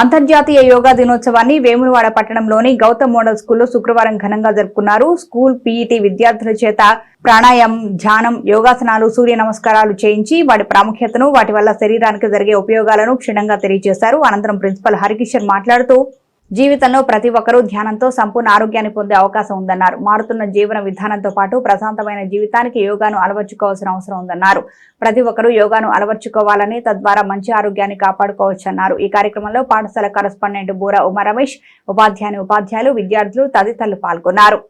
అంతర్జాతీయ యోగా దినోత్సవాన్ని వేములవాడ పట్టణంలోని గౌతమ్ మోడల్ స్కూల్లో శుక్రవారం ఘనంగా జరుపుకున్నారు. స్కూల్ పీఈటీ విద్యార్థుల చేత ప్రాణాయామం, ధ్యానం, యోగాసనాలు, సూర్య నమస్కారాలు చేయించి వాటి ప్రాముఖ్యతను, వాటి వల్ల శరీరానికి జరిగే ఉపయోగాలను క్షుణ్ణంగా తెలియజేశారు. అనంతరం ప్రిన్సిపల్ హరికిషన్ మాట్లాడుతూ జీవితంలో ప్రతి ఒక్కరూ ధ్యానంతో సంపూర్ణ ఆరోగ్యాన్ని పొందే అవకాశం ఉందన్నారు. మారుతున్న జీవన విధానంతో పాటు ప్రశాంతమైన జీవితానికి యోగాను అలవర్చుకోవాల్సిన అవసరం ఉందన్నారు. ప్రతి ఒక్కరూ యోగాను అలవర్చుకోవాలని, తద్వారా మంచి ఆరోగ్యాన్ని కాపాడుకోవచ్చన్నారు. ఈ కార్యక్రమంలో పాఠశాల కరెస్పాండెంట్ బూర ఉమా రమేష్, ఉపాధ్యాయులు, విద్యార్థులు తదితరులు పాల్గొన్నారు.